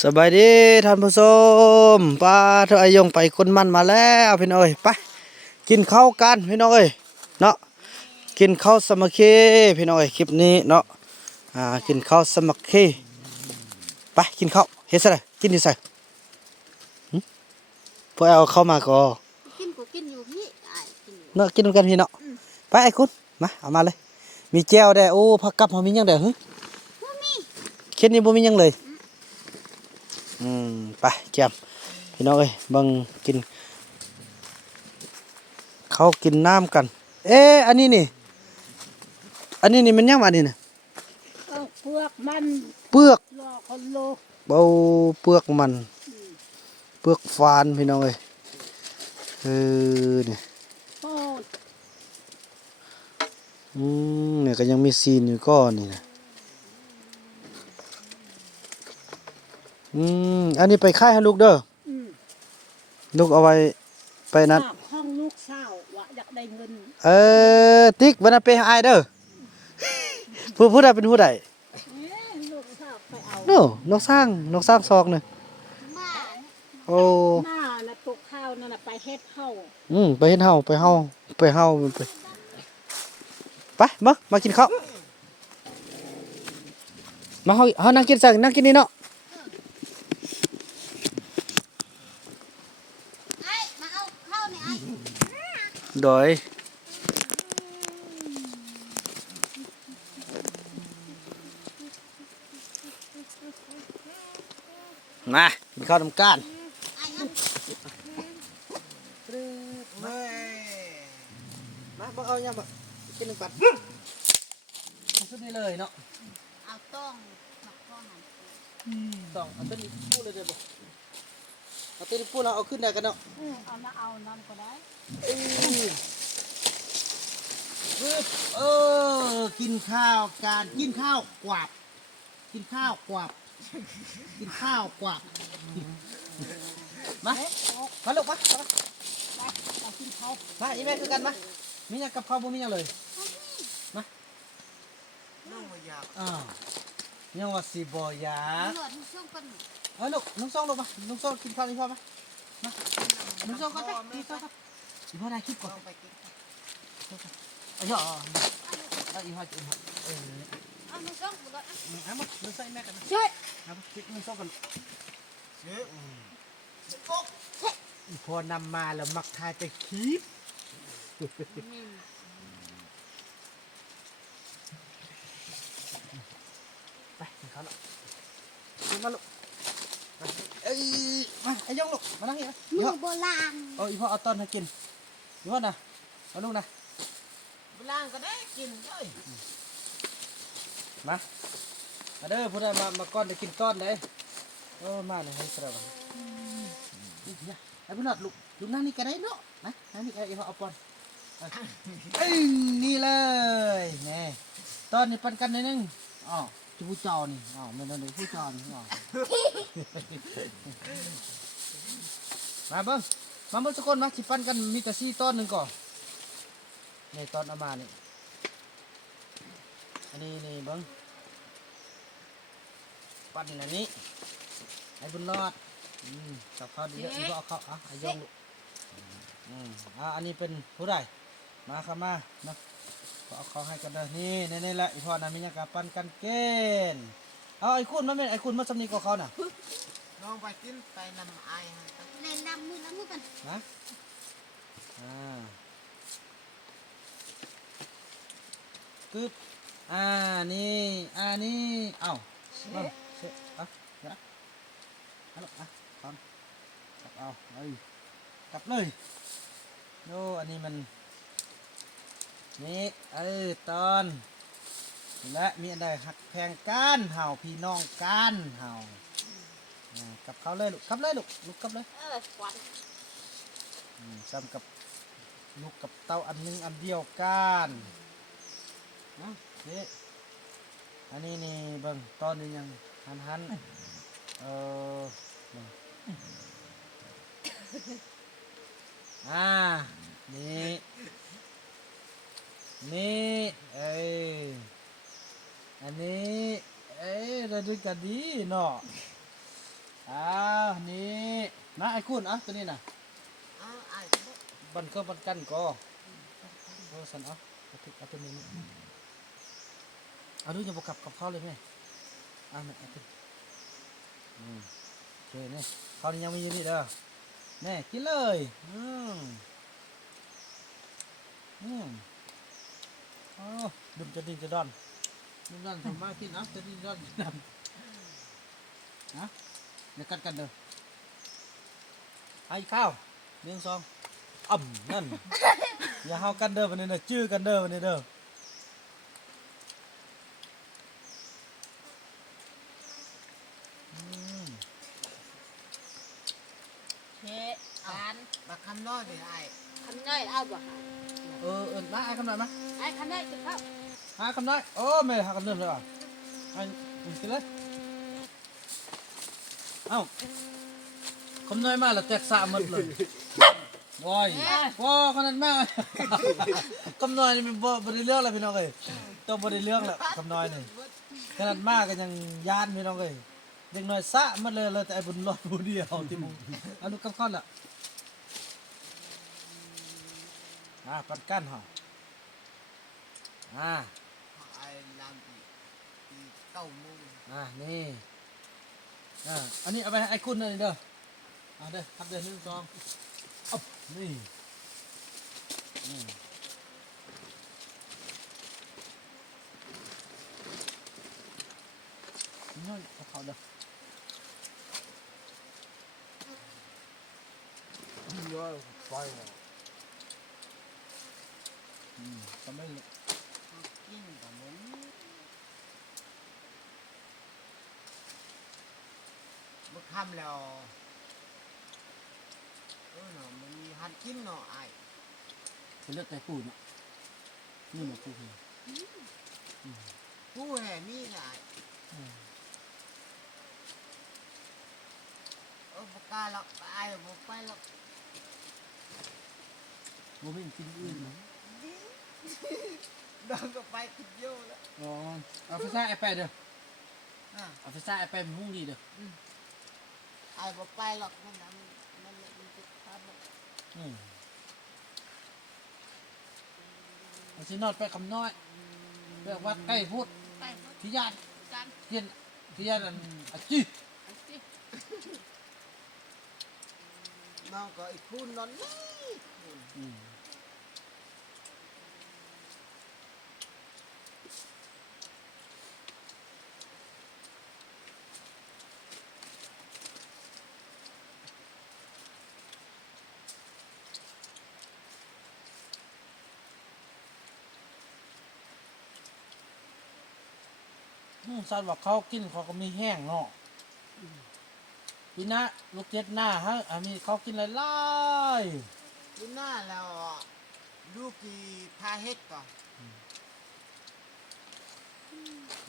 สบายดีท่านผู้ชมป้าเธอไอยงไปคนมันมาแล้วพี่น้อยไปกินข้าวกันพี่น้อยเนาะกินข้าวสามัคคีพี่น้อยคลิปนี้เนาะกินข้าวสามัคคีไปกินข้าวเฮ็ดซะเลยกินดิใส่พวกเอาเข้ามาก่อกินก็กินอยู่พี่ไอ้กินอยู่เนาะกินกันพี่เนาะไปไอ้คุณมาเอามาเลยมีแจ่วได้โอ้ผักกับเฮามีหยังได้หึบ่มีเค็ดนี่บ่มีหยังเลยไปแจ่มพี่น้องเอ้ยเบิ่งกินเขากินน้ำกันอันนี้นี่มันยังมานี่น่ะเปลือกมันเปลือกรอคนโลเบาเปลือกมันเปลือกฟานพี่น้องเอ้ยนี่โอ้เนี่ยก็ยังมีซีนอยู่ก้อนนี่นะอันนี้ไปค่ายให้ลูกเด้อลูกเอาไว้ไปนัดห้องลูกสาวว่าอยากได้เงินติ๊กวันนั้นไปหาอ้ายเด้อผู้ใดเป็นผู้ใดลูกสาวไปเอาโน่นกสร้างซอกหนึ่งมาโอ้มาน่ะตกข้าวนั่นน่ะไปเฮ็ดเฮาไปเฮ็ดเฮามันไปมากินข้าวมาเฮานั่งกินนั่งกินนี่เนาะไอ้มาเอาข้าวนี่ไอ้โดยมากินข้าวทำการมาเอายังบ่กินหนึ่งปัดชุดนี้เลยเนาะเอาต้องหมักข้อหันต้องเอาตัวนี้พูดเลยเดี๋ยวบ่เอาตัวนี้พูดเราเอาขึ้นได้กันเนาะเอานั่นก็ได้กินข้าวการกินข้าวกวาดกินข้าวกวาดมาลูกมากินข้าวมาอีแม่คือกันมามีหยังกับข้าวบ่มีหยังเลยมาน้องบ่อยากยังว่าสิบ่อยาก หนวดมึงส่งกันลูกน้องซองลูกมาน้องซองกินข้าวนี่พ่อมาน้องซองก็ได้กินข้าวครับอีพ่อได้คลิปก่อนไปกินเอาย่ออีพ่อเอามึงส่งกูก่อนเอามาน้องซองแม่กันช่วยเอามาน้องซองกันอีพ่อนำมาแล้วมักทายไปคลิปไปกินข้าวแล้วมาลูกมาไอ้ยงลูกมานั่งนี่นะมือโบราณอีพ่อเอาต้นให้กินอีพ่อนะเอาลูกนะโบราณก็ได้กินเลยมาเด้อพูดได้มาก้อนได้กินก้อนเลยมาเลยให้เสร็จแล้วนี่ไอ้พี่นอดลูกนั่งนี่ก็ได้เนาะนะนั่งนี่ไอ้พ่อเอาปอนนี่เลยแน่ตอนนี้ปันกันนิดนึงจะผู้จอนี่ไม่ต้องดูผู้จอนี่มาเบิ้งสักคนมาสิปันกันมีแต่ซี่ต้นหนึ่งก่อนในตอนเอามานี่อันนี้เบิ้งปั่นอันนี้ไอ้บุญรอดกับข้าวดีแล้วก็เอาข้าวไอ้ยงลูกอันนี้เป็นผู้ใดมาครับมาเนาะเอาเขาให้กันเลยนี่แหละอีพ่อนะมีอย่างกับปั่นกันเกณฑ์เอาไอ้คุณมาเป็นไอ้คุณมาสำนีกับเขาน่ะน้องไปกินไปนำไอ้ในนำมือกันนะปึ๊บนี่เอ้านะฮัลโหลทำเอากลับเลยโน่อันนี้มันนี่ตอนและมีอะไรหักแพงกันเห่าพี่น้องกันเห่ากับเขาเลยลูกกับเลยลูกกับเลยควันซ้ำกับลูกกับเต้าอันนึงอันเดียวกันนี่อันนี้เบิ่งตอนนี้ยังหันนี่อันนี้เราดูกันดีเนาะ อ้าวนี่นะไอ้คุณอ่ะตัวนี้น่ะ เอาไอ้ บันเครื่องบันกันก็สันเอาตัวนี้นี่เอาดูจะบวกกับข้าวเลยไหมเอาหน่อยเอาตัวโอเคนี่ข้าวนี้ยังไม่ยืนนี่เด้อแน่กินเลยอ๋อดื่มจะดิ้นจะดอนดิ้นดอนทำมากินจะดิ้นดอนนะเดี๋ยวกัดกันเด้อไอ้ข้าวเลี้ยงซองนั่นอย่าเฮากันเด้อวันนี้นะจื้อกันเด้อวันนี้เด้อเฮ้การ บักคำน้อยเดี๋ยวไอ้ คำน้อยเอาบ่ค่ะ มาไอ้คำน้อยมา ไอ้คำน้อยจะเข้า คำน้อยโอ้ไม่หากันเริ่มเลยอ่ะไอ้กินเลยเอ้าคำน้อยมาแล้วแตกสะหมดเลยว้ายว้าขนาดมากคำน้อยนี่มันบ่ได้เรื่องอะไรพี่น้องเอ้ยต้องบ่ได้เรื่องแหละคำน้อยนี่ขนาดมากก็ยังย่านพี่น้องเอ้ยเด็กน้อยสะหมดเลยแต่ไอ้บุญรอดผู้เดียวที่มึงเอาลูกกับข้อนล่ะปัดกั้นห่อไอ้ลำอีเก้าโมง นี่อันนี้เอาไปให้ไอ้คุณเลยเด้อเด้อทับเด้อ1 2นี่น้อยเอาเขาเด้อย้อยไฟทำไม กินกับมึงบักคำแล้วเนาะมันมีหันกินเนาะไอ้ เป็นเลือดไตปูเนาะนี่มาปูเ ผู้แห่มีไงบักกาหรอกไอ้บักไปหรอก บ่เป็นกินอื่นนะ เดินก็ไปกินเยอะแล้ว เอาไปซ่าไอแปดเด้อ อ่ะ เอาไปซ่าไอแปดมันหุ้งดีเด้อ ไอ้บักไปหรอกมันจะทำ มันสินอดไปคำน้อยเรียกว่าใกล้พูด ไปหมด ที่ญาติ กัน ที่ญาติอาจี อันสิ น้องก็อีกคุณนอนนี่ สันว่าเขากินเขาก็มีแห้งเนาะพี่นะลูกเจ็ดหน้าฮะมีเขากินหลาย ดูหน้าแล้วลูกกี่พาเฮ็ดก่อ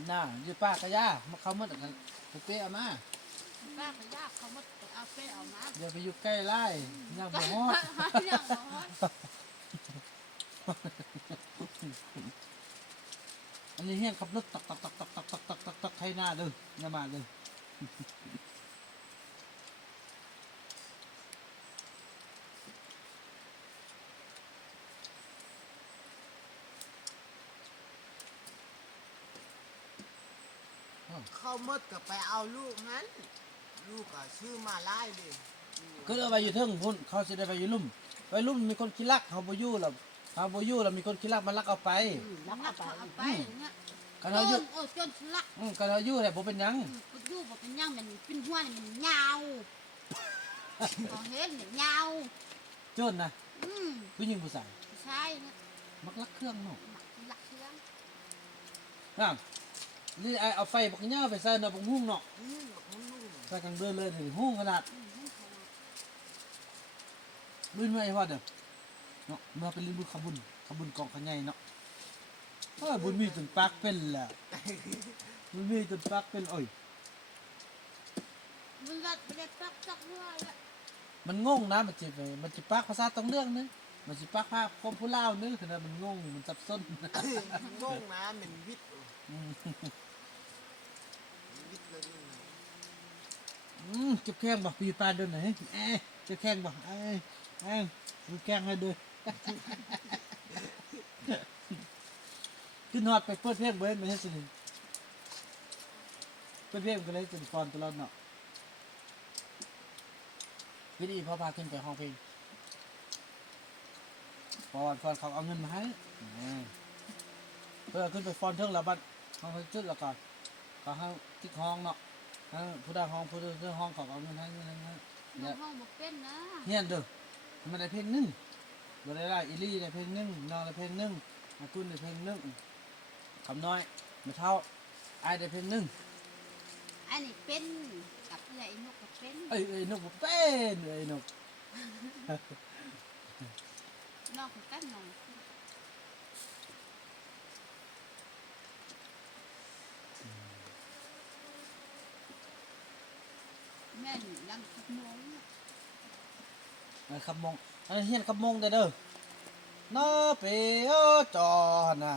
น หน้าอยู่ป้ากระยามาเขาเมื่อกันเป๊ะเอามา ป้าก็ยากเขาหมดเอาไปเอามา เดี๋ยวไปอยู่ใกล้ไร่ย่างบ่ฮอด อย่างน้อย อันนี้เฮี้ยงขับรถตักให้หน้าเลยอย่ามาเลยเข้ามืดก็ไปเอาลูกนั้นลูกก็ชื่อมาไล่เลย ก็เอาไปอยู่เทิงพุ่นเขาจะได้ไปอยู่ลุ่มไปลุ่มมีคนขี้ลักเขาบ่อยู่แล้วเขาบ่อยู่แล้วมีคนขี้ลักมาลักเอาไป แล้วเอาไปอย่างเงี้ย กันเขาอยู่ จนละ กันเขาอยู่แต่บ่เป็นหยัง ก็อยู่บอกเป็นย่างมันเป็นหัวมันยาวก็เห็นยาว โจนนะผู้หญิงผู้ชาย ใช่เนี่ย มักลักเครื่องเนาะ หลักเสียง นั่นนี่ไอเอาไฟบักเหย้าไปใส่เนาะบักหุ้งเนาะ ของลูก ใส่กลางเดือนเลยนี่หุ้งขนาดลื่นไว้ฮอดเด้อเนาะเมื่อเป็นลื่นบุญขบุญกองขะใหญ่เนาะบุญมีจนปากเป็นแหละบุญมีจนปากเป็นโอ้ย มันรัดไปได้ปักจักหัวแล้ว มันงงนะมันจิปากภาษาต้องเรื่องนึงมันจิปากภาคมผู้ลาวนึงคือมันงงมันสับสน งงนะมันวิทย์วิทย์เลย เจ็บแข้งบ่ปีปลาเดินไหนเจ็บแข้งบ่ดูแข้งให้ด้วยขึ้นฮอดไปเปิดเพลงเบิ้ลมาให้สิเปิดเพลงก็เลยจะฟอนตลอดเนาะวิธีพอพาขึ้นไปห้องเพลงฟอนเขาเอาเงินมาให้เพื่อขึ้นไปฟอนเทิงแล้วบัดห้องจุดแล้วก่อนก็ให้ติ๊กห้องเนาะผู้ได้ห้องผู้ได้ห้องเขาเอาเงินให้เงิน น้องห้องบอกเป็นนะ เฮียนเด้อมันได้เพลงหนึงบ่ได้อีลี่ได้เพลงหนึงน้องได้เพลงหนึงอากุลได้เพลงหนึงคำน้อยไม่เท่าอายได้เพลงหนึง อันนี้เป็นกับเอื้อยนกก็เป็น เอ้ยนกบ่เป็นนก น้องคือกันน้องแม่นยังขโมย คำมงอันนี้เฮียนคำมงได้เด้อน้าเปอจอนะ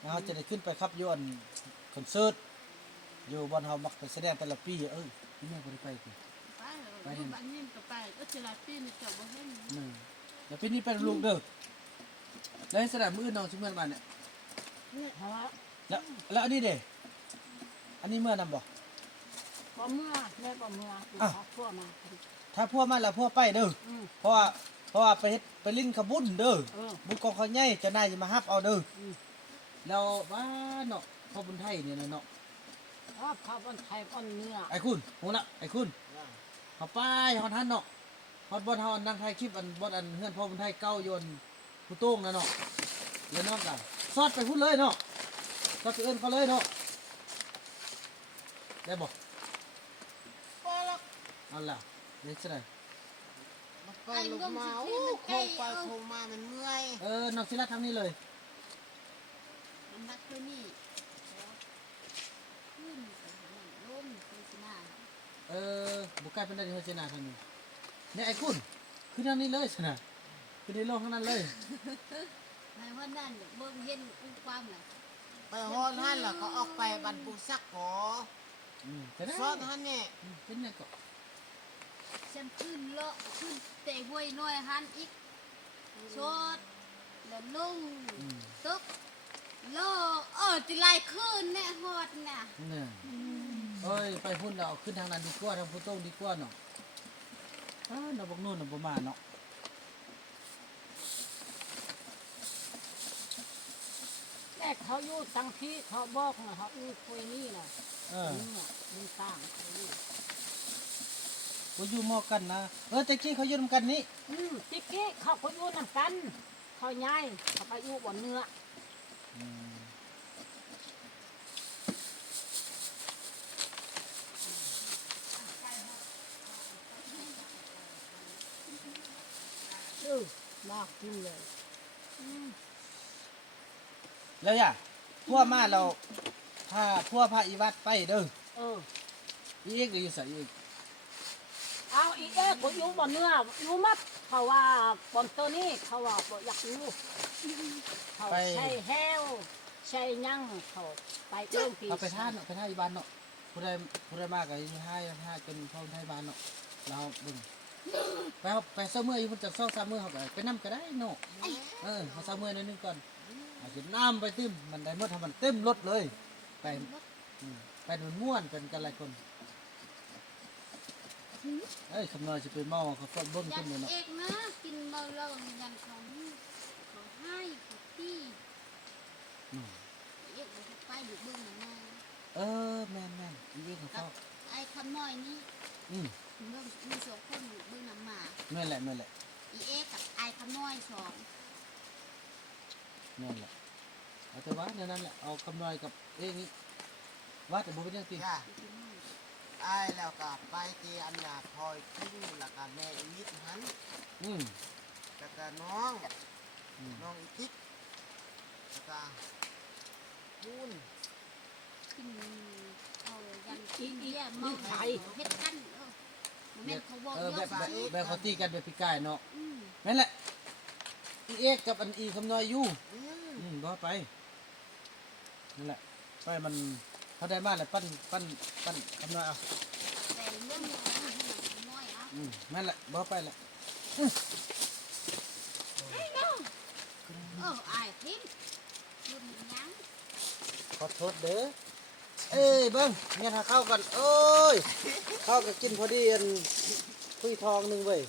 เราจะได้ขึ้นไปขับย้อนคอนเสิร์ตอยู่บนเฮามักไปแสดงแต่ละปีพี่แม่บ่ได้ไปติ ไปเลยบ้านนี้ก็ไปก็จะลาปีนี่ก็บ่เห็น เดี๋ยวปีนี้เป็นลูกเด้อแล้วแสดงมื้ออื่นน้องสิเมื่อบ้านเนี่ย เพราะว่า แล้วอันนี้เด้อันนี้เมื่อนำบ่ บ่เมื่อแม่บ่เมื่อคือครอบครัวมา ถ้าพวกมันแล้วพวกไปเด้อ อืม เพราะว่าไปเฮ็ดไปลิ้นขบุญเด้อ เออ บุญกองเขาใหญ่เจะนายจะมาฮับเอาเด้อ อืม แล้วว่าเนาะพ่อบุญไทยเนี่ยเนาะ ข้าวบนไทยบนเนื้อ ไอ้คุณโหละไอ้คุณเขาไปเฮาทันเนาะฮอดบ่เฮานั่งถ่ายคลิปบ่เฮือนพ่อบุญไทยเก้าโยนผู้โต้งนะเนาะแล้วนอกกันซอดไปพุ่นเลยเนาะก็สิเอิ้นเขาเลยเนาะได้บ่ พอแล้ว เอาล่ะเด็กซะได้ มันไปลูกเมาโคงไปโคงมามันเมื่อย น้องศิลาทางนี้เลย มันนักตัวนี้ขึ้นไปล้มเป็นสินา บุกใกล้เป็นได้เฮอเจนาทางนี้เนี่ยไอ้คุณขึ้นทางนี้เลยสินะขึ้นในโลกข้างนั้นเลย ในวันนั้นเบิ่งเห็นอุ้งความน่ะ ไปฮอดนั่นล่ะก็ออกไปบันปุสักขอ แต่ได้ ซอดท่านนี่ เป็นไงก็ ฉันขึ้นเลาะขึ้นเตะห้วยน้อยหันอีกชดแล้วลงตึกโลติไลขึ้นแน่ฮอดน่ะ เนี่ยเอ้ยไปพุ่นเราขึ้นทางนั้นดีกว่าทางพุทโต้งดีกว่าเนาะเราบอกนู่นเราบ่มาเนาะ แรกเขาอยู่ตั้งที่เขาบอกนะเขาอีคุยนี่น่ะ นี่ มันต่างเขาอยู่ บ่อยู่หมอกันนะแต่กี้เขาอยู่นำกันนี่ ติ๊กกี้เขาก็อยู่นำกัน เขาย้ายเขาไปอยู่บนเนื้อน่ากินเลย แล้วย่าพวกมาเราถ้าพวกพระอีวัดไปเด้อ อีกหรืออยู่ใส่อีก เอาอีเอ๊ะก็อยู่บนเนื้ออยู่มัดเขาว่าบนตัวนี้เขาว่าบ่อยากอยู่เขาใช้แห้วใช้ยั่งเขาไปเรื่องปี เอาไปท่านเนาะไปท่าอีบ้านเนาะผู้ใดมากก็ให้เป็นพ่อไทยบ้านเนาะเราบึงไปเช้าเมื่ออยู่บนจาก2-3มื้อเขาก็ไปนำก็ได้เนาะเขาเช้าเมื่อนิดนึงก่อนเอาสิน้ำไปตึ้มมันได้หมดทำมันเต็มรถเลยไปไปดูม่วนเป็นกันหลายคนคำนวณจะไปเมาเขาก็บ่น ยั ขึ้ น นเลยเนาะ เอกนะกินเมาเหล้ายันเขาให้เขาที่เอกมันไปอยู่เบื้องหน้า แม่นอีกเขา ไอ้คำน้อยนี่ เบื้องมีสองคนอยู่เบื้องน้ำหมา แม่นแหละ อีเอกกับไอ้คำน้อยสอง นั่นแหละเอาแต่ว่านั่นแหละเอาคำนวณกับนี่ว่าแต่บ่เป็นยังติ จ้ะไอ้แล้วก็ไปที่อันนาพลอยทิ้งแล้วก็แม่อีทหัน แล้วก็น้องอีทิกแล้วก็พูน กินเขายันกินเยี่ยเมาเฮ็ดกันแม่เขาบอกยกไป แบบเขาตีกันแบบพี่กายเนาะนั่นแหละอีเอกกับอันอีคำนวณอยู่บ่ไปนั่นแหละไปมันเขาได้มาแล้วปั้นคำนวณเอา แต่เรื่องนี้ นั่นแหละบ่ไปละ อายทิ้งรุ่นยัง ขอโทษเด้อเอ้ยเบิ้งเนี่ยถ้าเข้ากันโอ้ยเข้าก็กินพอดีอันคุยทองหนึงเว้ย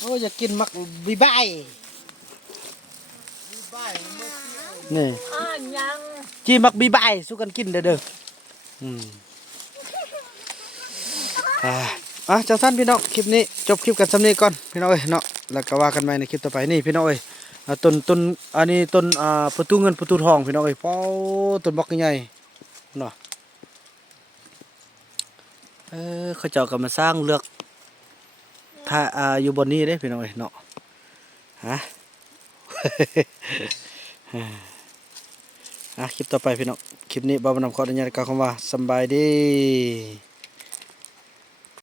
โอ้ยอยากกินมักบีบาย มีบ้ายเมื่อกี้ นี่ ยัง จีมักบีบายสู้กันกินเด้อจังสั้นพี่น้องคลิปนี้จบคลิปกันสำนี้ก่อนพี่น้องเอ้ยเนาะแล้วก็ว่ากันใหม่ในคลิปต่อไปนี่พี่น้องเอ้ยต้นอันนี้ต้นประตูเงินประตูทองพี่น้องเอ้ยเป้าต้นบักใหญ่เนาะเขาเจ้าก็มาสร้างเลือกถ้าอยู่บนนี้เด้พี่น้องเอ้ยเนาะฮะ คลิปต่อไปพี่น้องคลิปนี้บ่าวนำขออนุญาตกล่าวคำว่าสำบายดี